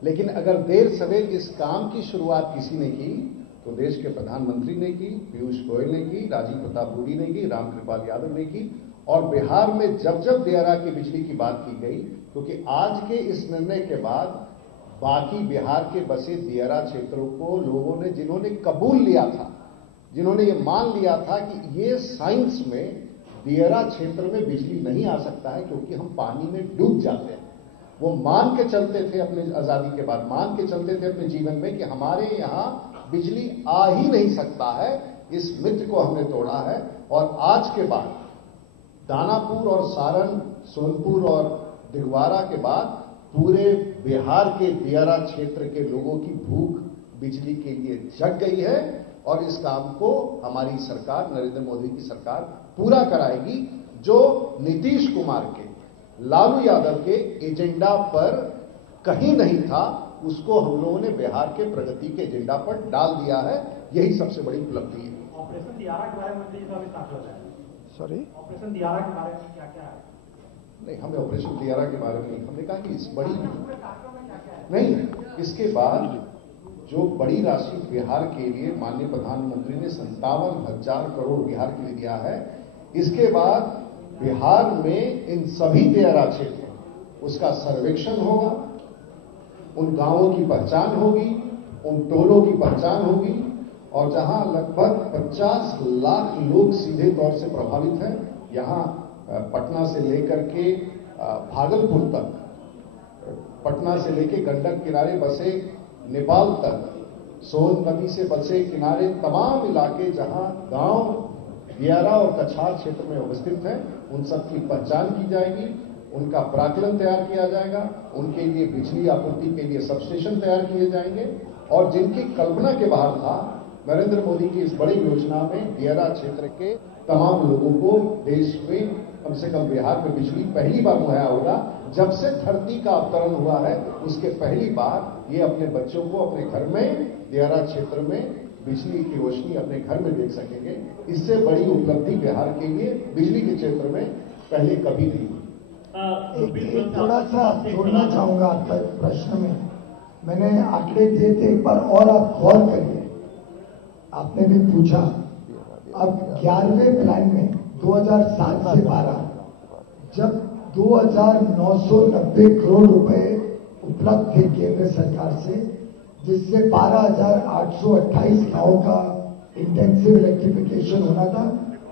लेकिन अगर देर सवेर इस काम की शुरुआत किसी ने की तो देश के प्रधानमंत्री ने की, पीयूष गोयल ने की, राजीव प्रताप रूडी ने की, रामकृपाल यादव ने की। और बिहार में जब जब दियारा की बिजली की बात की गई, क्योंकि आज के इस निर्णय के बाद बाकी बिहार के बसे दियारा क्षेत्रों को लोगों ने, जिन्होंने कबूल लिया था, जिन्होंने ये मान लिया था कि ये साइंस में दियारा क्षेत्र में बिजली नहीं आ सकता है क्योंकि हम पानी में डूब जाते हैं, वो मान के चलते थे अपने आजादी के बाद, मान के चलते थे अपने जीवन में कि हमारे यहां बिजली आ ही नहीं सकता है। इस मिथ को हमने तोड़ा है और आज के बाद दानापुर और सारण, सोनपुर और दिलवारा के बाद पूरे बिहार के दियारा क्षेत्र के लोगों की भूख बिजली के लिए जग गई है और इस काम को हमारी सरकार, नरेंद्र मोदी की सरकार पूरा कराएगी। जो नीतीश कुमार के लालू यादव के एजेंडा पर कहीं नहीं था, उसको हम लोगों ने बिहार के प्रगति के एजेंडा पर डाल दिया है। यही सबसे बड़ी उपलब्धि है। ऑपरेशन दियारा के बारे में मंत्री जी का भी साथ हो जाए। सॉरी, ऑपरेशन दियारा के बारे में क्या क्या है? नहीं, हमें ऑपरेशन दियारा के बारे में नहीं, हमने कहा कि इस बड़ी पूरे कार्यक्रम में क्या क्या है? नहीं, इसके बाद जो बड़ी राशि बिहार के लिए माननीय प्रधानमंत्री ने 57,000 करोड़ बिहार के लिए दिया है। इसके बाद बिहार में इन सभी दियारा क्षेत्र उसका सर्वेक्षण होगा, उन गांवों की पहचान होगी, उन टोलों की पहचान होगी, और जहां लगभग 50 लाख लोग सीधे तौर से प्रभावित हैं, यहां पटना से लेकर के भागलपुर तक, पटना से लेकर गंडक किनारे बसे नेपाल तक, सोन नदी से बसे किनारे तमाम इलाके जहां गांव दियारा और कछार क्षेत्र में अवस्थित हैं, उन सब की पहचान की जाएगी, उनका प्राकलन तैयार किया जाएगा, उनके लिए बिजली आपूर्ति के लिए सबस्टेशन तैयार किए जाएंगे, और जिनकी कल्पना के बाहर था, नरेंद्र मोदी की इस बड़ी योजना में दियारा क्षेत्र के तमाम लोगों को देश में, कम से कम बिहार में बिजली पहली बार मुहैया होगा। जब से धरती का अवतरण हुआ है, उसके पहली बार ये अपने बच्चों को अपने घर में दियारा क्षेत्र में बिजली की रोशनी अपने घर में देख सकेंगे। इससे बड़ी उपलब्धि बिहार के लिए बिजली के क्षेत्र में पहले कभी नहीं हुई। एक थोड़ा सा जोड़ना चाहूंगा आपका प्रश्न में। मैंने आंकड़े दिए थे, एक बार और आप गौर करिए। आपने भी पूछा, अब 11वें प्लान में 2007 से 12 जब 2,990 करोड़ रुपए उपलब्ध थे केंद्र सरकार से, जिससे 12,828 गांवों का इंटेंसिव इलेक्ट्रिफिकेशन होना था,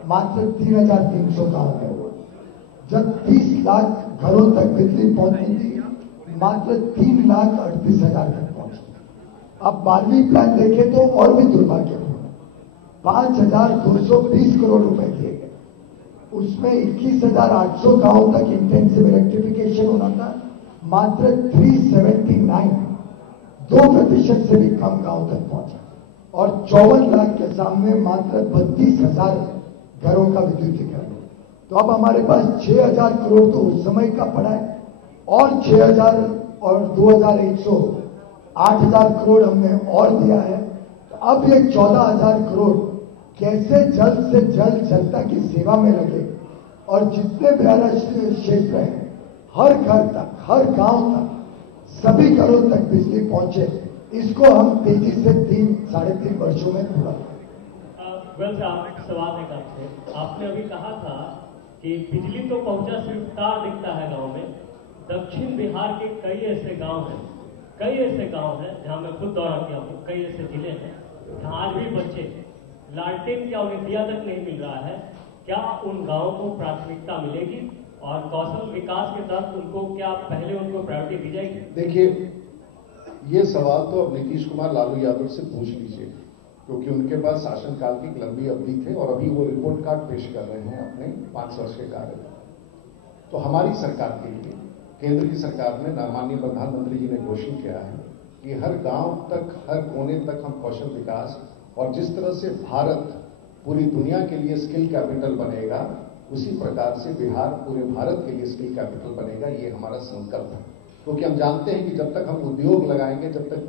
मात्र 3,300 गांव में हुआ। जब 30 लाख घरों तक बिजली पहुंची थी, मात्र 3,38,000 तक पहुंची। अब 12वीं प्लान देखें तो और भी दुर्भाग्यपूर्ण, 5,220 करोड़ रुपए दिए गए, उसमें 21,800 गांवों तक इंटेंसिव इलेक्ट्रिफिकेशन होना था, मात्र 379, 2% से भी कम गांव तक पहुंचा, और 54 लाख के सामने मात्र 32,000 घरों का विद्युतीकरण। तो अब हमारे पास 6,000 करोड़ तो उस समय का पड़ा है, और 6,000 और 2,100, 8,000 करोड़ हमने और दिया है। तो अब ये 14,000 करोड़ कैसे जल्द से जल्द जनता की सेवा में लगे, और जितने बिहार क्षेत्र हैं, हर घर तक, हर गांव तक, सभी घरों तक बिजली पहुंचे, इसको हम तेजी से 3-3.5 वर्षों में पूरा वेल साहब, सवाल है आपसे। आपने अभी कहा था कि बिजली तो पहुंचा, सिर्फ तार दिखता है गांव में। दक्षिण बिहार के कई ऐसे गांव हैं जहां मैं खुद दौरा किया हूं, कई ऐसे जिले हैं जहां आज भी बच्चे लालटेन क्या उन्हें दिया तक नहीं मिल रहा है। क्या उन गांवों को प्राथमिकता मिलेगी, और कौशल विकास के तहत उनको क्या पहले उनको प्रायोरिटी दी जाएगी? देखिए, ये सवाल तो अब नीतीश कुमार लालू यादव से पूछ लीजिए, क्योंकि उनके पास शासनकाल की एक लंबी अवधि थे, और अभी वो रिपोर्ट कार्ड पेश कर रहे हैं अपने 5 वर्ष के कार्य में। तो हमारी सरकार के लिए, केंद्र की सरकार ने, माननीय प्रधानमंत्री जी ने घोषित किया है कि हर गांव तक, हर कोने तक हम कौशल विकास, और जिस तरह से भारत पूरी दुनिया के लिए स्किल कैपिटल बनेगा, उसी प्रकार से बिहार पूरे भारत के लिए स्किल कैपिटल बनेगा। ये हमारा संकल्प है, क्योंकि हम जानते हैं कि जब तक हम उद्योग लगाएंगे, जब तक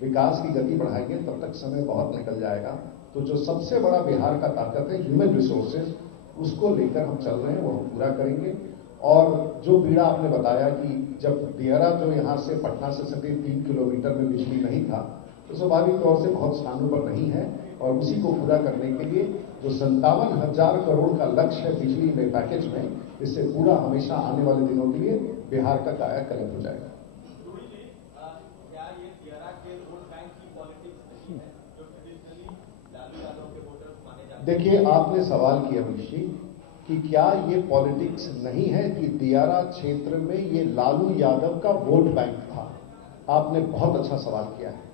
विकास की गति बढ़ाएंगे, तब तक समय बहुत निकल जाएगा। तो जो सबसे बड़ा बिहार का ताकत है, ह्यूमन रिसोर्सेज, उसको लेकर हम चल रहे हैं, वो हम पूरा करेंगे। और जो पीड़ा आपने बताया कि जब दियारा जो यहां से पटना से सटे 3 किलोमीटर में बिजली नहीं था, तो स्वाभाविक तौर से बहुत स्थानों पर नहीं है, और उसी को पूरा करने के लिए जो 57,000 करोड़ का लक्ष्य है बिजली में पैकेज में, इससे पूरा हमेशा आने वाले दिनों के लिए बिहार का कायाकल्प हो जाएगा। क्या ये दियारा के वोट बैंक की पॉलिटिक्स नहीं है, जो ट्रेडिशनली लालू यादव के वोटर्स माने जाते हैं? देखिए, आपने सवाल किया अमीश जी कि क्या ये पॉलिटिक्स नहीं है कि दियारा क्षेत्र में ये लालू यादव का वोट बैंक था। आपने बहुत अच्छा सवाल किया है।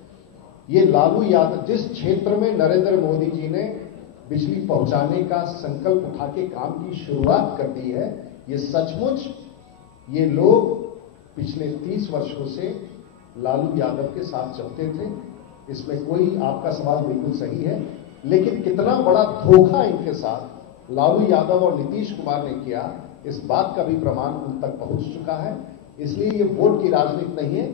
ये लालू यादव, जिस क्षेत्र में नरेंद्र मोदी जी ने बिजली पहुंचाने का संकल्प उठा के काम की शुरुआत कर दी है, ये सचमुच ये लोग पिछले 30 वर्षों से लालू यादव के साथ चलते थे। इसमें कोई, आपका सवाल बिल्कुल सही है, लेकिन कितना बड़ा धोखा इनके साथ लालू यादव और नीतीश कुमार ने किया इस बात का भी प्रमाण उन तक पहुंच चुका है। इसलिए ये वोट की राजनीति नहीं है,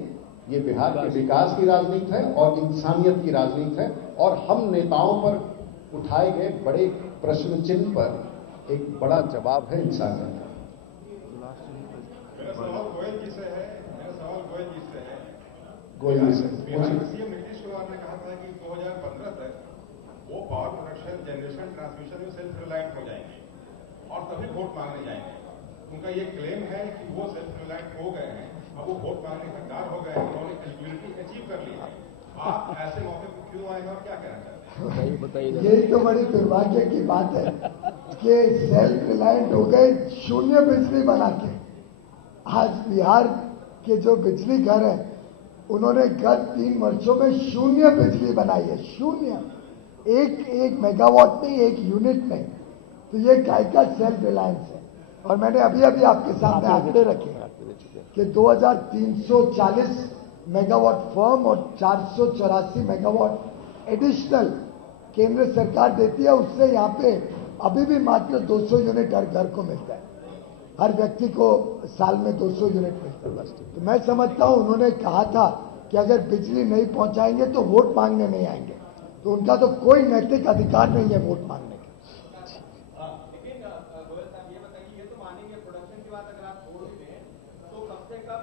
ये बिहार के विकास की राजनीति है और इंसानियत की राजनीति है। और हम नेताओं पर उठाए गए बड़े प्रश्न चिन्ह पर एक बड़ा जवाब है इंसानियत का। मेरा सवाल गोयल जी से है। गोयल जी से बिहार के सीएम नीतीश कुमार ने कहा था कि 2015 तक वो पावर प्रोडक्शन, जनरेशन, ट्रांसमिशन में सेल्फ रिलायंट हो जाएंगे और तभी वोट मांगने जाएंगे। उनका ये क्लेम है कि वो सेल्फ रिलायंट हो गए हैं, अब वो वोट मांगने का कार हो गए हैं, उन्होंने एलिजिबिलिटी अचीव कर ली है। आप ऐसे मौके पर क्यों आए और क्या कहना चाहते हैं? बताइए। यही तो बड़ी दुर्भाग्य की बात है कि सेल्फ रिलायंट हो गए शून्य बिजली बना के। आज बिहार के जो बिजली घर है उन्होंने गत 3 वर्षों में शून्य बिजली बनाई है, शून्य, एक मेगावाट नहीं, एक यूनिट नहीं। तो ये काय का सेल्फ रिलायंस है। और मैंने अभी आपके सामने आंकड़े रखे हैं कि 2340 मेगावाट फर्म और 484 मेगावाट एडिशनल केंद्र सरकार देती है। उससे यहाँ पे अभी भी मात्र 200 यूनिट हर घर को मिलता है, हर व्यक्ति को साल में 200 यूनिट मिलता है। तो मैं समझता हूं उन्होंने कहा था कि अगर बिजली नहीं पहुंचाएंगे तो वोट मांगने नहीं आएंगे, तो उनका तो कोई नैतिक अधिकार नहीं है वोट मांगने का। लेकिन गोयल साहब ये बताइए, ये तो मानेंगे प्रोडक्शन की बात अगर आप छोड़ भी दें तो कम से कम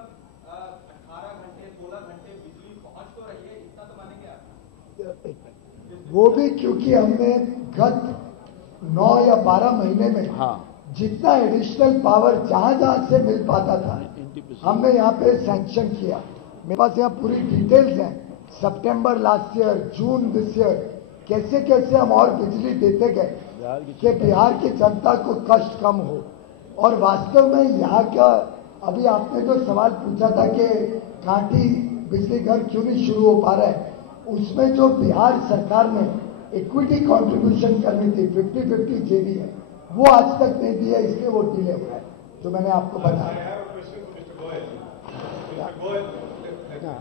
18 घंटे 16 घंटे बिजली पहुंच तो रही है, इतना तो मानेंगे आप? वो भी क्योंकि हमने गत 9 या 12 महीने में जितना एडिशनल पावर जहां से मिल पाता था हमने यहाँ पे सैंक्शन किया। मेरे पास यहाँ पूरी डिटेल्स हैं, सितंबर last year, June this year, कैसे कैसे हम और बिजली देते गए कि बिहार की जनता को कष्ट कम हो। और वास्तव में यहाँ का, अभी आपने जो सवाल पूछा था कि कांटी बिजली घर क्यों नहीं शुरू हो पा रहा है, उसमें जो बिहार सरकार ने इक्विटी कंट्रीब्यूशन करनी थी 50-50 जेबी है, वो आज तक नहीं दी है, इसलिए वो डिले हुआ है, जो मैंने आपको बताया।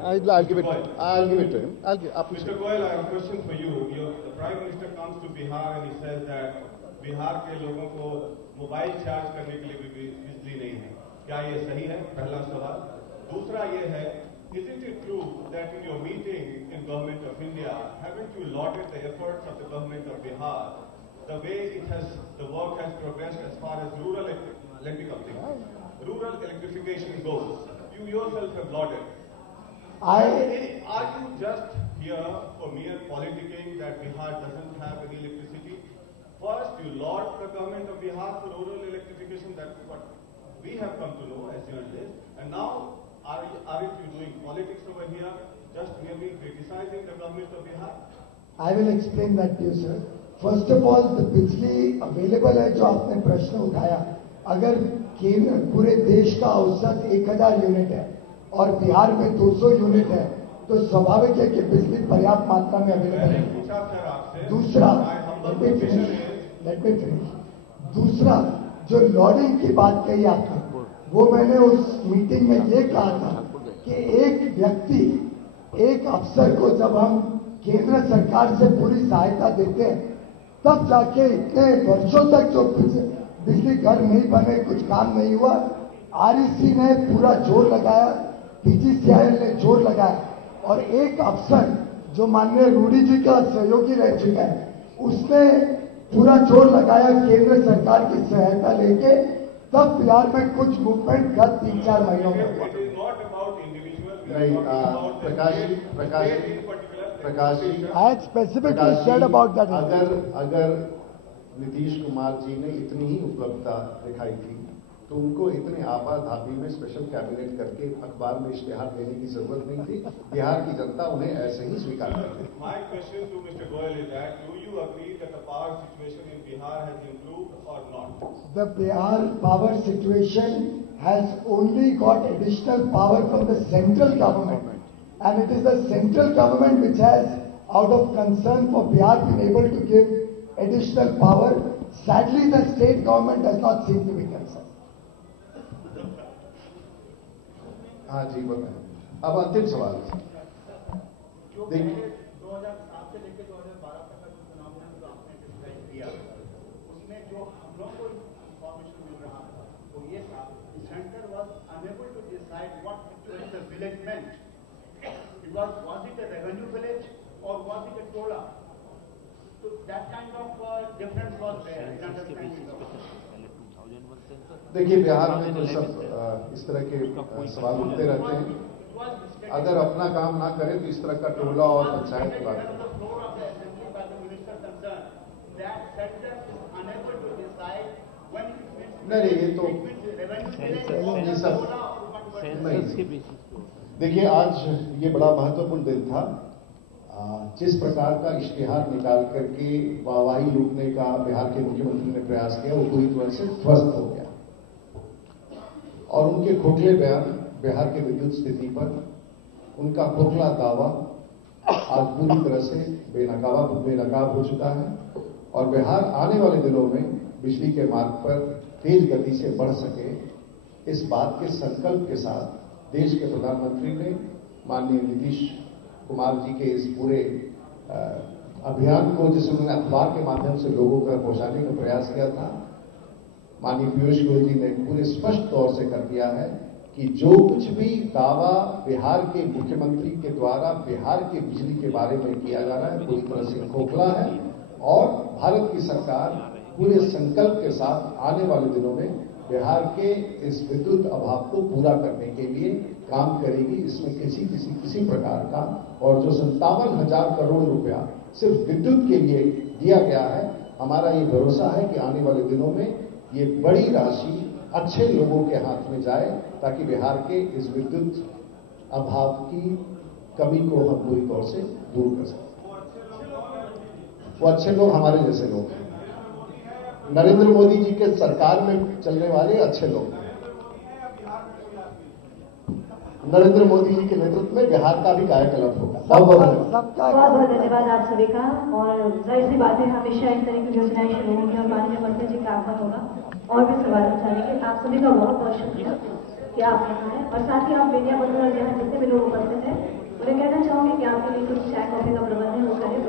I'll give it to him. Mr. Goyal, I have a question for you. The Prime Minister comes to Bihar and he says that Bihar के लोगों को मोबाइल चार्ज करने के लिए भी बिजली नहीं है। क्या ये सही है? पहला सवाल। दूसरा ये है, isn't it true that in your meeting in Government of India, haven't you lauded the efforts of the Government of Bihar, the way the work has progressed as far as rural electrification goes? You yourself have lauded. Are you just here for mere politicking that Bihar doesn't have any electricity? First, you laud the government of Bihar for rural electrification. That's what we have come to know as journalists. And now, aren't you doing politics over here, just merely criticizing the government of Bihar? I will explain that to you, sir. First of all, the बिजली अवेलेबल है जो आपने प्रश्न उठाया, अगर पूरे देश का औसत 1000 यूनिट है और बिहार में 200 यूनिट है, तो स्वाभाविक है कि बिजली पर्याप्त मात्रा में अवेलेबल है। दूसरा, लेट मी फिनिश। दूसरा, जो लॉडिंग की बात कही आपने, वो मैंने उस मीटिंग में ये कहा था कि एक व्यक्ति, एक अफसर को जब हम केंद्र सरकार से पूरी सहायता देते हैं, तब जाके इतने वर्षों तक जो बिजली घर नहीं बने, कुछ काम नहीं हुआ, आरईसी ने पूरा जोर लगाया, पीजीसीआईएल ने जोर लगाया, और एक अफसर जो माननीय रूडी जी का सहयोगी रह चुका है, उसने पूरा जोर लगाया केंद्र सरकार की सहायता लेके, तब बिहार में कुछ मूवमेंट गत 3-4 महीनों में हुआ। Prakash ji, I had specifically said about that. अगर नीतीश कुमार जी ने इतनी ही उपलब्धता दिखाई थी तो उनको इतने आपाधापी में स्पेशल कैबिनेट करके अखबार में इश्तेहार देने की जरूरत नहीं थी। बिहार की जनता उन्हें ऐसे ही स्वीकार करती। My question to Mr. Goyal is that do you agree that the power situation in Bihar has improved or not? The Bihar power situation has only got additional power from the central government, and it is the central government which has, out of concern for Bihar, been able to give additional power. Sadly, the state government does not seem to be concerned. हाँ जी, बताएं। अब अंतिम सवाल। जो 2007 से लेकर 2012 तक का जो चुनाव जो आपने डिस्क्राइब किया, उसमें जो हम लोग को इंफॉर्मेशन मिल रहा था, वो ये था, centre was unable to decide what actually the village meant. Was it a revenue village or was it a tola? So that kind of difference was there in understanding. देखिए, बिहार में तो सब इस तरह के सवाल उठते रहते हैं। अगर अपना काम ना करे तो इस तरह का टोला और पंचायत की बात है। नहीं, ये तो ये सब नहीं। देखिए, आज ये बड़ा महत्वपूर्ण दिन था। जिस प्रकार का इश्तिहार निकाल करके वाहवाही लूटने का बिहार के मुख्यमंत्री ने प्रयास किया, वो पूरी तरह से ध्वस्त हो गया और उनके खोखले बयान बिहार के विद्युत स्थिति पर, उनका खोखला दावा आज पूरी तरह से बेनकाब हो चुका है और बिहार आने वाले दिनों में बिजली के मार्ग पर तेज गति से बढ़ सके, इस बात के संकल्प के साथ देश के प्रधानमंत्री ने माननीय नीतीश कुमार जी के इस पूरे अभियान को, जिसे उन्होंने अखबार के माध्यम से लोगों तक पहुंचाने का प्रयास किया था, माननीय पीयूष गोयल जी ने पूरे स्पष्ट तौर से कर दिया है कि जो कुछ भी दावा बिहार के मुख्यमंत्री के द्वारा बिहार की बिजली के बारे में किया जा रहा है, पूरी तरह से खोखला है और भारत की सरकार पूरे संकल्प के साथ आने वाले दिनों में बिहार के इस विद्युत अभाव को पूरा करने के लिए काम करेगी। इसमें किसी प्रकार का, और जो 57,000 करोड़ रुपया सिर्फ विद्युत के लिए दिया गया है, हमारा ये भरोसा है कि आने वाले दिनों में ये बड़ी राशि अच्छे लोगों के हाथ में जाए ताकि बिहार के इस विद्युत अभाव की कमी को हम पूरी तौर से दूर कर सकें। वो अच्छे लोग हमारे जैसे लोग हैं, नरेंद्र मोदी जी के सरकार में चलने वाले अच्छे लोग हैं। नरेंद्र मोदी जी के नेतृत्व में बिहार का भी कायाकल्प होगा। बहुत बहुत धन्यवाद आप सभी का। और जाहिर सी बात है, हमेशा इस तरह की योजनाएं शुरू होंगी और माननीय मंत्री जी का आह्वान होगा और भी सवाल उठाएंगे। आप सभी का बहुत बहुत शुक्रिया कि आप यहाँ हैं और साथ ही आप मीडिया बंधु और यहाँ जितने भी लोग उपस्थित हैं, उन्हें कहना चाहूंगी कि आपके लिए कुछ चाय कॉफी का प्रबंध है वो करें।